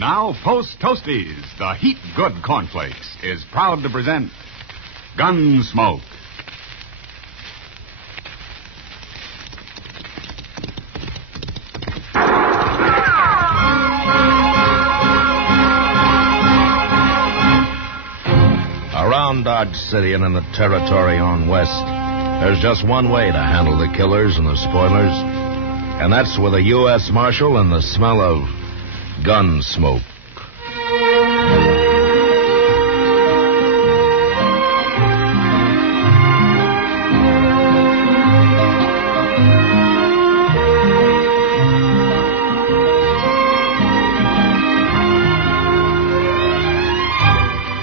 Now, Post Toasties, the heat good cornflakes, is proud to present Gunsmoke. Around Dodge City and in the territory on west, there's just one way to handle the killers and the spoilers, and that's with a U.S. Marshal and the smell of gun smoke.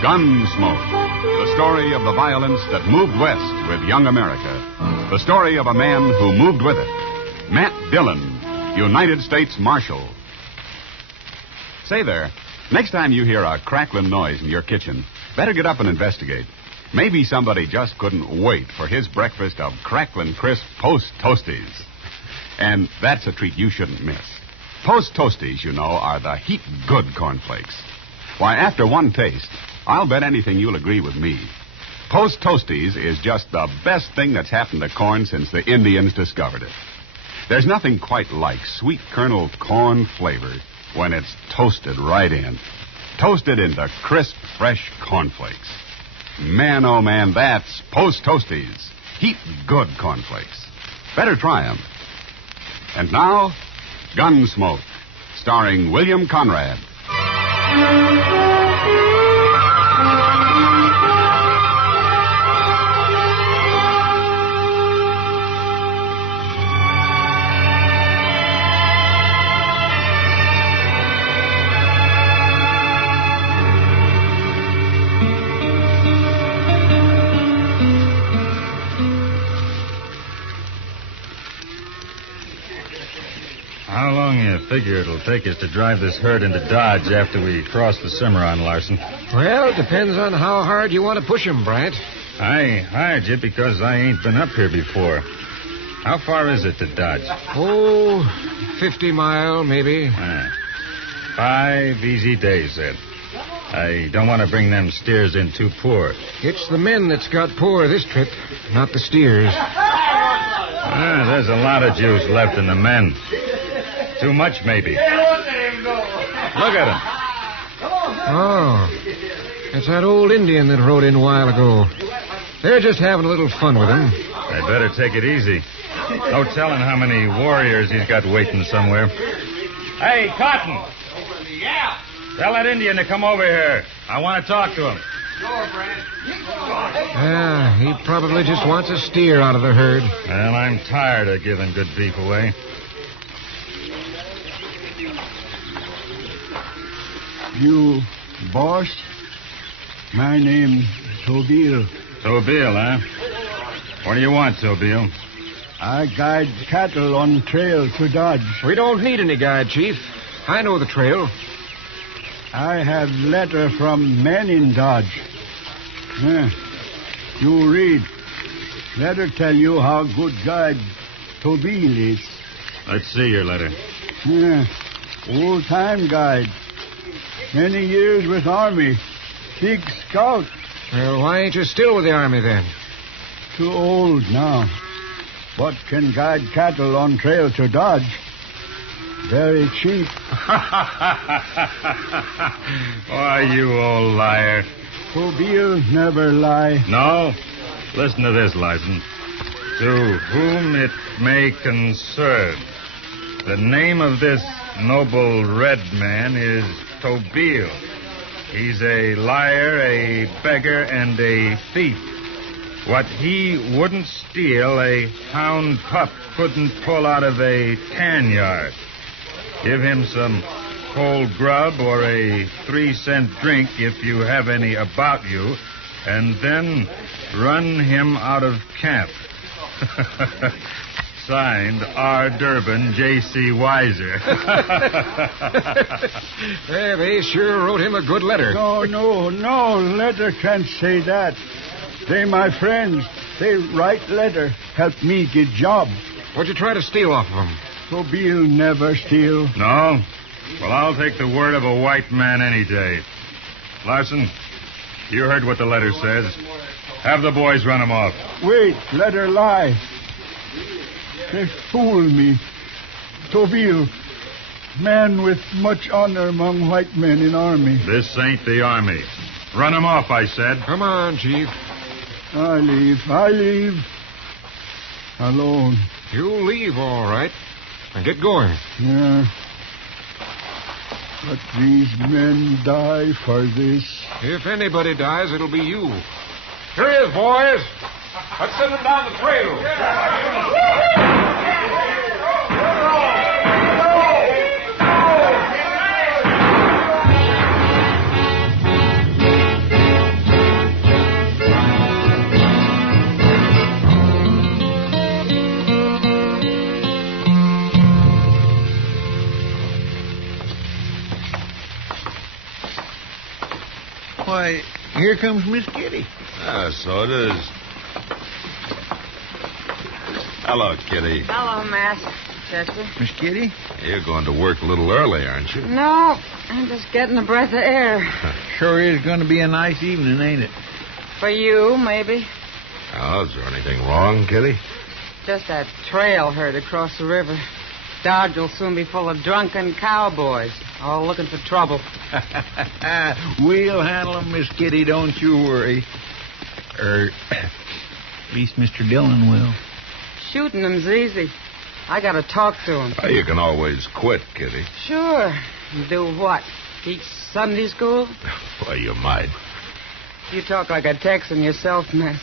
Gunsmoke, the story of the violence that moved west with young America. The story of a man who moved with it. Matt Dillon, United States Marshal. Say there, next time you hear a crackling noise in your kitchen, better get up and investigate. Maybe somebody just couldn't wait for his breakfast of crackling crisp Post Toasties. And that's a treat you shouldn't miss. Post Toasties, you know, are the heat good cornflakes. Why, after one taste, I'll bet anything you'll agree with me. Post Toasties is just the best thing that's happened to corn since the Indians discovered it. There's nothing quite like sweet kernel corn flavor when it's toasted right in. Toasted into crisp, fresh cornflakes. Man, oh man, that's Post Toasties. Heat good cornflakes. Better try them. And now, Gunsmoke, starring William Conrad. How long do you figure it'll take us to drive this herd into Dodge after we cross the Cimarron, Larson? Well, it depends on how hard you want to push him, Bryant. I hired you because I ain't been up here before. How far is it to Dodge? Oh, 50 mile, maybe. 5 easy days, then. I don't want to bring them steers in too poor. It's the men that's got poor this trip, not the steers. There's a lot of juice left in the men. Too much, maybe. Look at him. Oh, it's that old Indian that rode in a while ago. They're just having a little fun with him. They better take it easy. No telling how many warriors he's got waiting somewhere. Hey, Cotton. Yeah. Tell that Indian to come over here. I want to talk to him. Yeah, he probably just wants a steer out of the herd. Well, I'm tired of giving good beef away. You boss? My name Tobile. Tobile, huh? What do you want, Tobile? I guide cattle on trail to Dodge. We don't need any guide, Chief. I know the trail. I have letter from men in Dodge. You read. Letter tell you how good guide Tobile is. Let's see your letter. Old-time guide. Many years with Army. Big scout. Well, why ain't you still with the Army, then? Too old now. But can guide cattle on trail to Dodge. Very cheap. Why, you old liar. Tobile never lie. No? Listen to this, Larson. To whom it may concern, the name of this noble red man is Tobile. He's a liar, a beggar, and a thief. What he wouldn't steal, a hound pup couldn't pull out of a tan yard. Give him some cold grub or a 3-cent drink if you have any about you, and then run him out of camp. Signed, R. Durbin, J.C. Weiser. Yeah, they sure wrote him a good letter. No, letter can't say that. They my friends. They write letter, help me get job. What'd you try to steal off of him? Tobile never steal. No? Well, I'll take the word of a white man any day. Larson, you heard what the letter says. Have the boys run him off. Wait, let her lie. They fooled me. Toville, man with much honor among white men in army. This ain't the army. Run him off, I said. Come on, Chief. I leave. Alone. You'll leave, all right. And get going. Yeah. But these men die for this. If anybody dies, it'll be you. Here he is, boys. Let's send him down the trail. Why, here comes Miss Kitty. Ah, so it is. Hello, Kitty. Hello, Matt. Chester. Miss Kitty? You're going to work a little early, aren't you? No, I'm just getting a breath of air. Sure is going to be a nice evening, ain't it? For you, maybe. Oh, is there anything wrong, Kitty? Just that trail herd across the river. Dodge will soon be full of drunken cowboys, all looking for trouble. We'll handle them, Miss Kitty, don't you worry. At least Mr. Dillon will. Shooting them's easy. I gotta talk to him. You can always quit, Kitty. Sure. Do what? Teach Sunday school? Well, you might. You talk like a Texan yourself, Matt.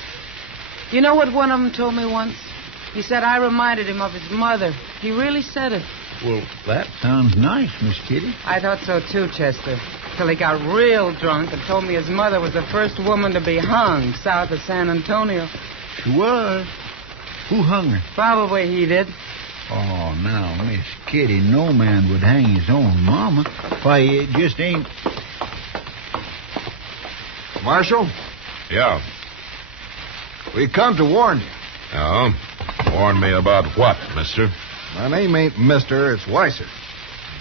You know what one of them told me once? He said I reminded him of his mother. He really said it. Well, that sounds nice, Miss Kitty. I thought so, too, Chester. Till he got real drunk and told me his mother was the first woman to be hung south of San Antonio. She was. Who hung her? Probably he did. Oh, now, Miss Kitty, no man would hang his own mama. Why, it just ain't... Marshal, Yeah. we come to warn you. Oh? Warn me about what, mister? My name ain't Mister, it's Weiser.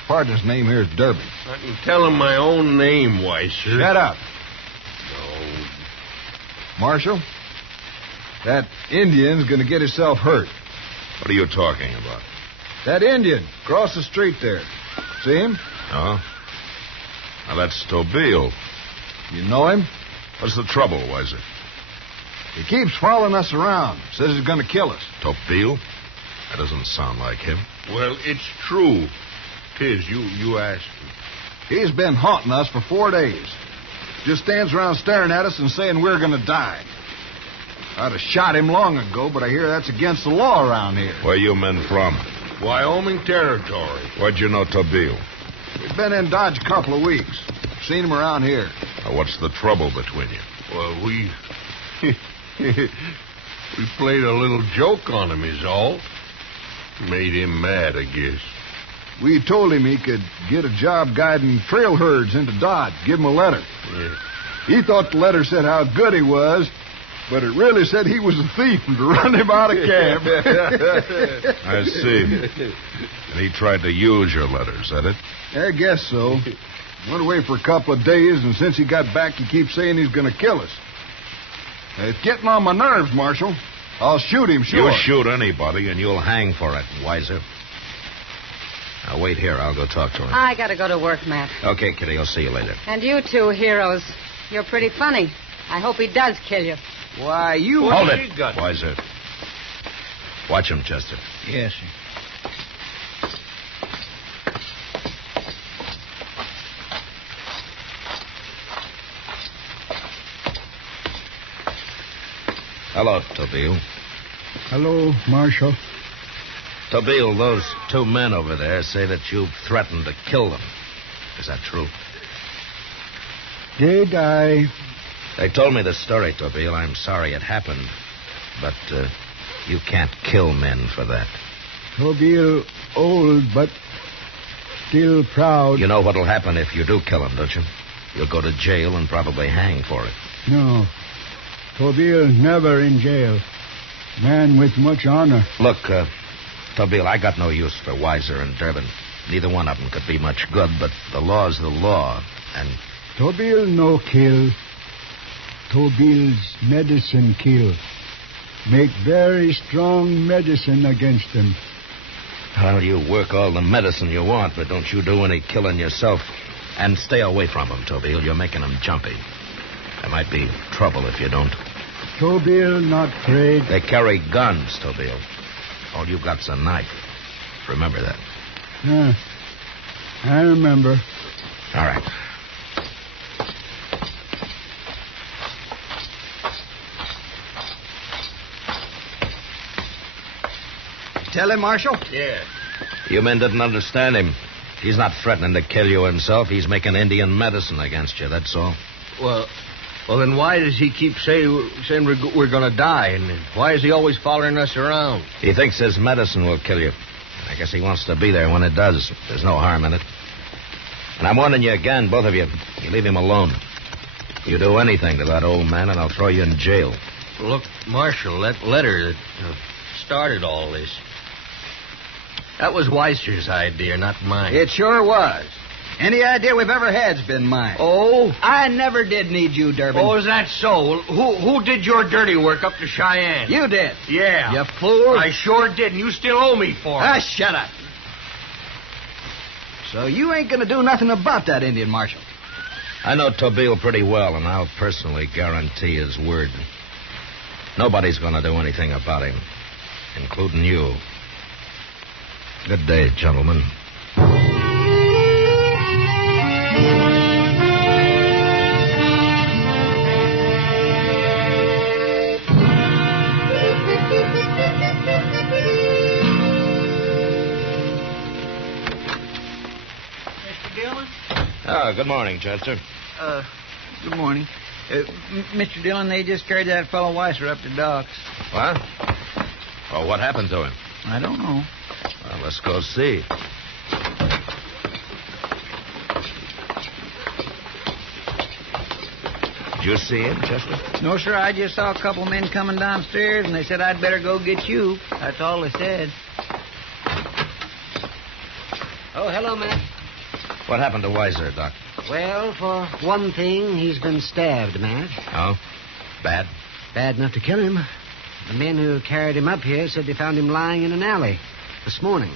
Partner's name here is Derby. I can tell him my own name, Weiser. Shut up. No. Marshal, that Indian's going to get himself hurt. What are you talking about? That Indian, across the street there. See him? Oh? Now, that's Tobile. You know him? What's the trouble, Weiser? He keeps following us around. Says he's going to kill us. Tobile? That doesn't sound like him. Well, it's true. 'Tis. You asked him. He's been haunting us for 4 days. Just stands around staring at us and saying we're going to die. I'd have shot him long ago, but I hear that's against the law around here. Where you men from? Wyoming Territory. Where'd you know Tobile? We've been in Dodge a couple of weeks. Seen him around here. Now, what's the trouble between you? Well, we played a little joke on him, is all. Made him mad, I guess. We told him he could get a job guiding trail herds into Dodge. Give him a letter. Yeah. He thought the letter said how good he was, but it really said he was a thief and to run him out of camp. I see. And he tried to use your letter, is that it? I guess so. Went away for a couple of days, and since he got back, he keeps saying he's going to kill us. It's getting on my nerves, Marshal. I'll shoot him, sure. You shoot anybody, and you'll hang for it, Weiser. Now, wait here. I'll go talk to him. I gotta go to work, Matt. Okay, Kitty. I'll see you later. And you two heroes, you're pretty funny. I hope he does kill you. Why, you... Hold it, Weiser. Watch him, Chester. Yes, sir. Hello, Tobile. Hello, Marshal. Tobile, those 2 men over there say that you've threatened to kill them. Is that true? Did I? They told me the story, Tobile. I'm sorry it happened. But you can't kill men for that. Tobile old, but still proud. You know what'll happen if you do kill him, don't you? You'll go to jail and probably hang for it. No. Tobile never in jail. Man with much honor. Look, Tobile, I got no use for Weiser and Durbin. Neither one of them could be much good, but the law's the law, and... Tobile no kill. Tobile's medicine kill. Make very strong medicine against them. Well, you work all the medicine you want, but don't you do any killing yourself. And stay away from them, Tobile. You're making them jumpy. There might be trouble if you don't. Tobile not afraid. They carry guns, Tobile. All you got's a knife. Remember that. I remember. All right. Tell him, Marshal? Yeah. You men didn't understand him. He's not threatening to kill you himself. He's making Indian medicine against you, that's all. Well, then why does he keep saying we're going to die? And why is he always following us around? He thinks his medicine will kill you. I guess he wants to be there when it does. There's no harm in it. And I'm warning you again, both of you. You leave him alone. You do anything to that old man, and I'll throw you in jail. Look, Marshal, that letter that started all this, that was Weiser's idea, not mine. It sure was. Any idea we've ever had's been mine. Oh? I never did need you, Durbin. Oh, is that so? Well, who did your dirty work up to Cheyenne? You did. Yeah. You fool. I sure did, and you still owe me for it. Shut up. So you ain't going to do nothing about that Indian, Marshal? I know Tobile pretty well, and I'll personally guarantee his word. Nobody's going to do anything about him, including you. Good day, gentlemen. Mr. Dillon? Good morning, Chester. Good morning. Mr. Dillon, they just carried that fellow Weiser up to docks. What? Oh, what happened to him? I don't know. Well, let's go see. Did you see him, Chester? No, sir. I just saw a couple men coming downstairs, and they said I'd better go get you. That's all they said. Oh, hello, Matt. What happened to Weiser, Doc? Well, for one thing, he's been stabbed, Matt. Oh? Bad? Bad enough to kill him. The men who carried him up here said they found him lying in an alley this morning.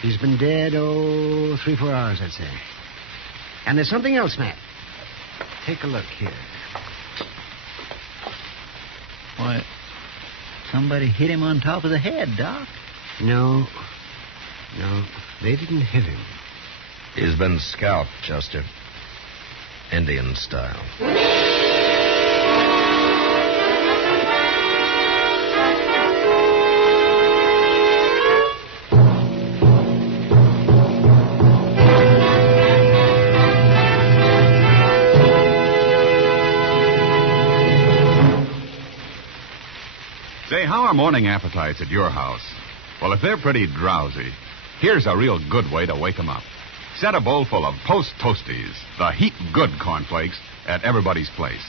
He's been dead, 3-4 hours, I'd say. And there's something else, Matt. Take a look here. Why, somebody hit him on top of the head, Doc. No, they didn't hit him. He's been scalped, Chester. Indian style. Say, how are morning appetites at your house? Well, if they're pretty drowsy, here's a real good way to wake them up. Set a bowl full of Post Toasties, the heap good cornflakes, at everybody's place.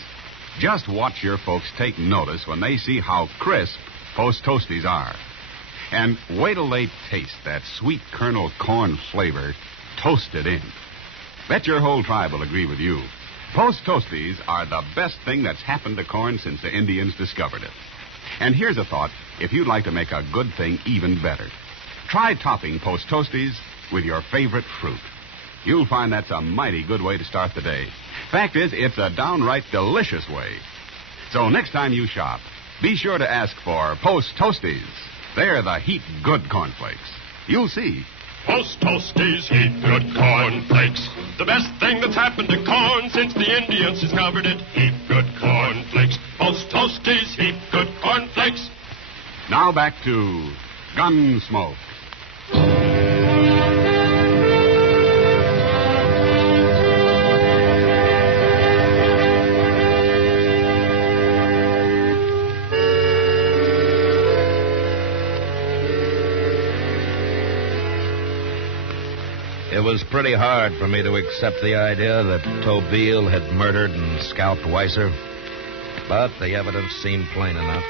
Just watch your folks take notice when they see how crisp Post Toasties are. And wait till they taste that sweet kernel corn flavor toasted in. Bet your whole tribe will agree with you. Post Toasties are the best thing that's happened to corn since the Indians discovered it. And here's a thought if you'd like to make a good thing even better. Try topping Post Toasties with your favorite fruit. You'll find that's a mighty good way to start the day. Fact is, it's a downright delicious way. So next time you shop, be sure to ask for Post Toasties. They're the heap good cornflakes. You'll see. Post Toasties heap good cornflakes. The best thing that's happened to corn since the Indians discovered it. Heap good cornflakes. Post Toasties heap good cornflakes. Now back to Gunsmoke. It was pretty hard for me to accept the idea that Tobile had murdered and scalped Weiser, but the evidence seemed plain enough.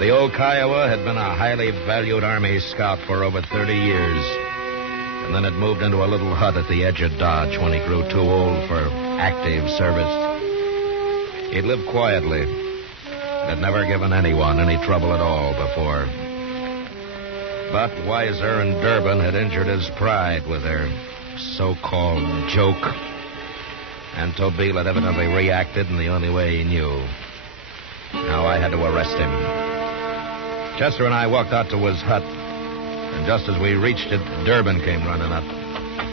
The old Kiowa had been a highly valued Army scout for over 30 years, and then had moved into a little hut at the edge of Dodge when he grew too old for active service. He'd lived quietly and had never given anyone any trouble at all before. But Weiser and Durbin had injured his pride with their so-called joke, and Tobile had evidently reacted in the only way he knew. Now I had to arrest him. Chester and I walked out to his hut, and just as we reached it, Durbin came running up.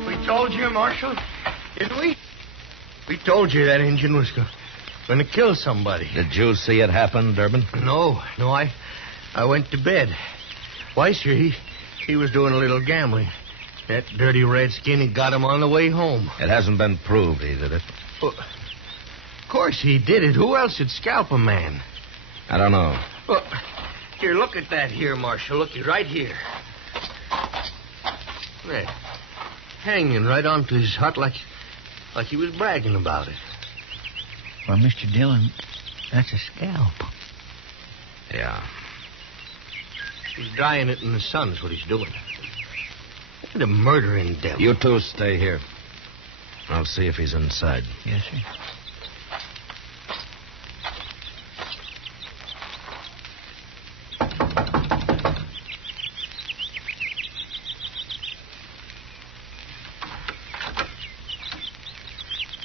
We told you, Marshal, didn't we? We told you that engine was going to kill somebody. Did you see it happen, Durbin? No, I went to bed. Weiser, he was doing a little gambling. That dirty redskin, he got him on the way home. It hasn't been proved he did it. Well, of course he did it. Who else would scalp a man? I don't know. Well, here, look at that here, Marshal. Look, right here. There. Hanging right onto his hut like he was bragging about it. Well, Mr. Dillon, that's a scalp. Yeah. He's drying it in the sun is what he's doing. What a murdering devil. You two stay here. I'll see if he's inside. Yes, sir.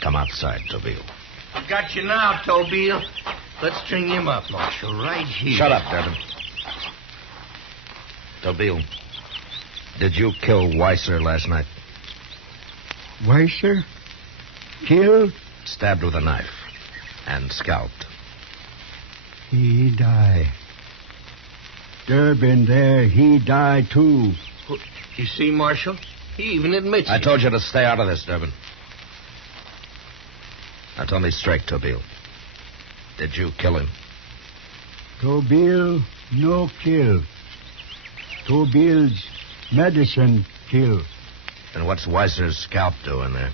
Come outside, Tobile. I got you now, Tobile. Let's string him up, Marshal, right here. Shut up, Durbin. Tobile, did you kill Weiser last night? Weiser? Killed? Stabbed with a knife and scalped. He died. Durbin there, he died too. You see, Marshal? He even admits I it. told you to stay out of this, Durbin. Now tell me straight, Tobile. Did you kill him? Tobile no kill. Tobile's medicine kill. And what's Weiser's scalp doing there?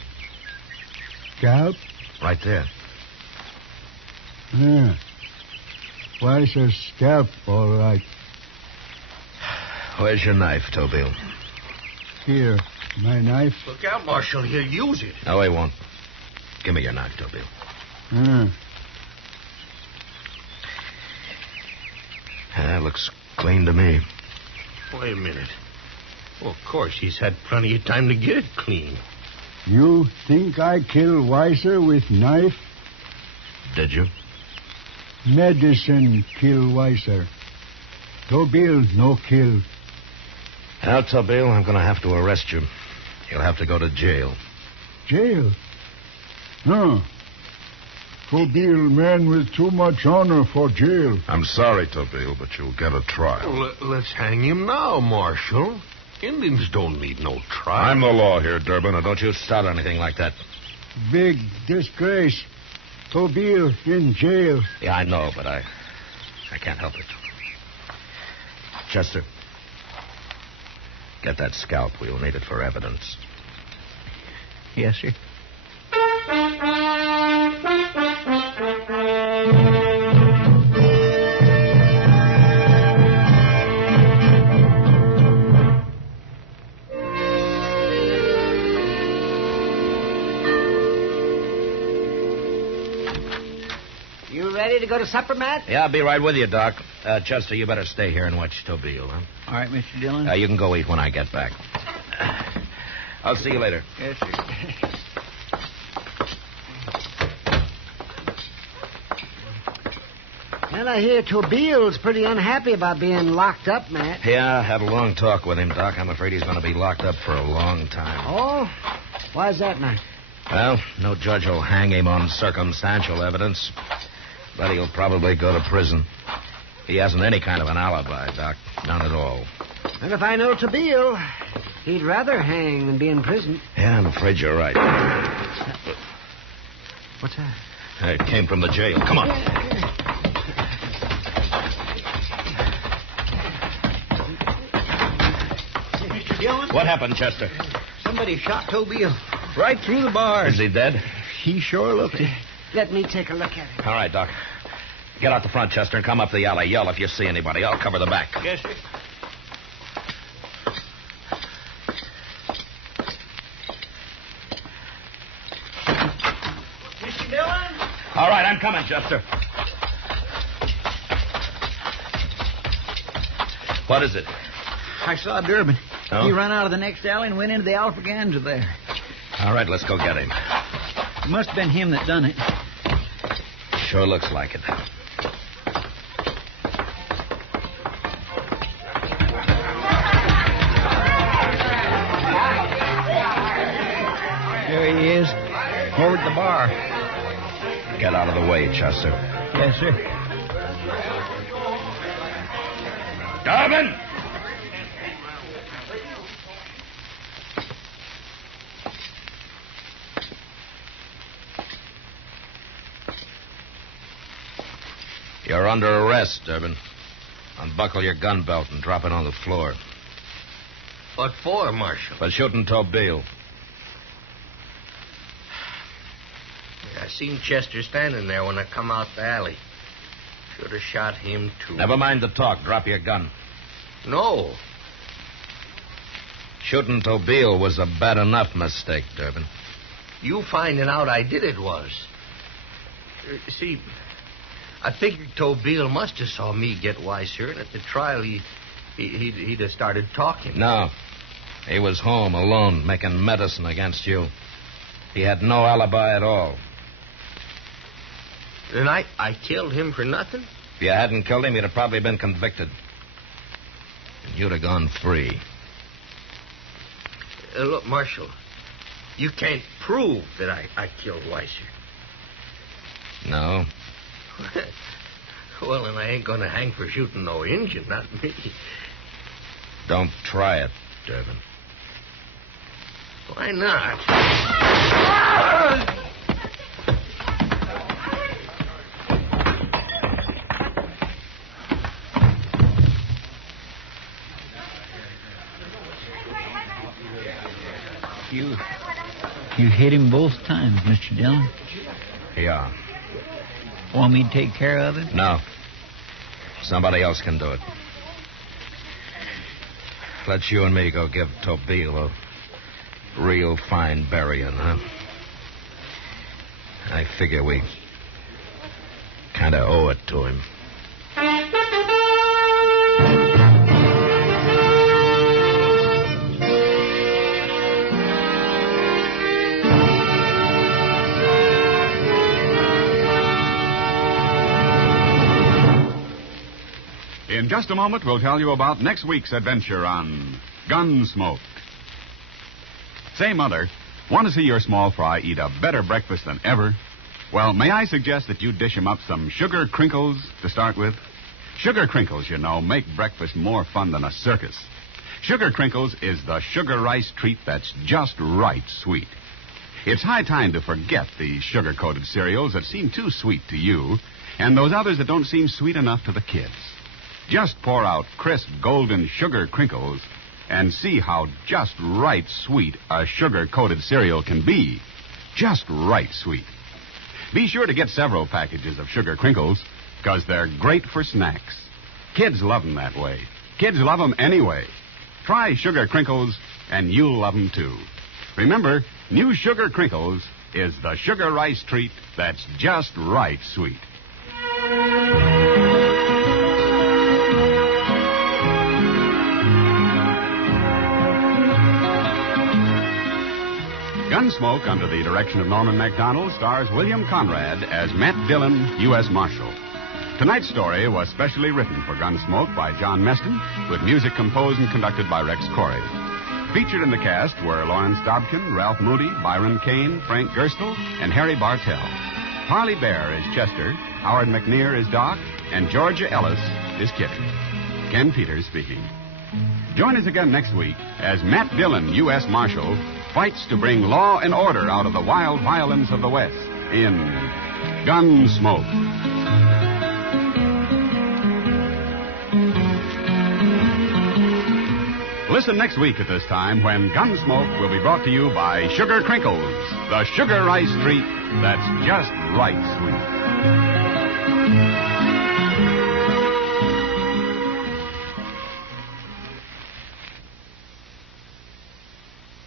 Scalp? Right there. Yeah. Weiser's scalp, all right. Where's your knife, Tobile? Here, my knife. Look out, Marshal. He'll use it. No, he won't. Give me your knife, Tobile. Looks clean to me. Wait a minute. Well, of course, he's had plenty of time to get it clean. You think I kill Weiser with knife? Did you? Medicine kill Weiser. Tobile no kill. Now, Tobile, I'm going to have to arrest you. You'll have to go to jail. Jail? No. Tobile man with too much honor for jail. I'm sorry, Tobile, but you'll get a trial. Well, let's hang him now, Marshal. Indians don't need no trial. I'm the law here, Durbin. Don't you start anything like that. Big disgrace. Tobile in jail. Yeah, I know, but I can't help it. Chester, get that scalp. We'll need it for evidence. Yes, sir. You ready to go to supper, Matt? Yeah, I'll be right with you, Doc. Chester, you better stay here and watch Tobile, huh? All right, Mr. Dillon. You can go eat when I get back. I'll see you later. Yes, sir. Well, I hear Tobile's pretty unhappy about being locked up, Matt. Yeah, I had a long talk with him, Doc. I'm afraid he's going to be locked up for a long time. Oh? Why's that, Matt? Well, no judge will hang him on circumstantial evidence, but he'll probably go to prison. He hasn't any kind of an alibi, Doc. None at all. And if I know Tobile, he'd rather hang than be in prison. Yeah, I'm afraid you're right. What's that? It came from the jail. Come on. Mr. Dillon? What happened, Chester? Somebody shot Tobile right through the bars. Is he dead? He sure looked it. Let me take a look at it. All right, Doc. Get out the front, Chester, and come up the alley. Yell if you see anybody. I'll cover the back. Yes, sir. Mr. Dillon? All right, I'm coming, Chester. What is it? I saw Durbin. Oh? He ran out of the next alley and went into the Alfraganza there. All right, let's go get him. It must have been him that done it. Sure looks like it. There he is. Over at the bar. Get out of the way, Chester. Yes, sir. Durbin! You're under arrest, Durbin. Unbuckle your gun belt and drop it on the floor. What for, Marshal? For shooting Tobeel. I seen Chester standing there when I come out the alley. Should have shot him, too. Never mind the talk. Drop your gun. No. Shooting Tobeel was a bad enough mistake, Durbin. You finding out I did it was. See, I figured Tobeel must have saw me get wiser, and at the trial he'd have started talking. No. He was home alone making medicine against you. He had no alibi at all. Then I killed him for nothing? If you hadn't killed him, you'd have probably been convicted. And you'd have gone free. Look, Marshal, you can't prove that I killed Weiser. No. Well, then I ain't going to hang for shooting no Injun, not me. Don't try it, Durbin. Why not? You hit him both times, Mr. Dillon. Yeah. Want me to take care of him? No. Somebody else can do it. Let you and me go give Tobeel a real fine burying, huh? I figure we kind of owe it to him. In just a moment, we'll tell you about next week's adventure on Gunsmoke. Say, Mother, want to see your small fry eat a better breakfast than ever? Well, may I suggest that you dish him up some sugar crinkles to start with? Sugar crinkles, you know, make breakfast more fun than a circus. Sugar crinkles is the sugar rice treat that's just right sweet. It's high time to forget the sugar-coated cereals that seem too sweet to you and those others that don't seem sweet enough to the kids. Just pour out crisp golden sugar crinkles and see how just right sweet a sugar-coated cereal can be. Just right sweet. Be sure to get several packages of sugar crinkles because they're great for snacks. Kids love them that way. Kids love them anyway. Try sugar crinkles and you'll love them too. Remember, new sugar crinkles is the sugar rice treat that's just right sweet. Gunsmoke, under the direction of Norman MacDonnell, stars William Conrad as Matt Dillon, U.S. Marshal. Tonight's story was specially written for Gunsmoke by John Meston, with music composed and conducted by Rex Corey. Featured in the cast were Lawrence Dobkin, Ralph Moody, Byron Kane, Frank Gerstle, and Harry Bartell. Parley Baer is Chester, Howard McNear is Doc, and Georgia Ellis is Kitty. Ken Peters speaking. Join us again next week as Matt Dillon, U.S. Marshal, fights to bring law and order out of the wild violence of the West in Gunsmoke. Listen next week at this time when Gunsmoke will be brought to you by Sugar Crinkles, the sugar rice treat that's just right sweet.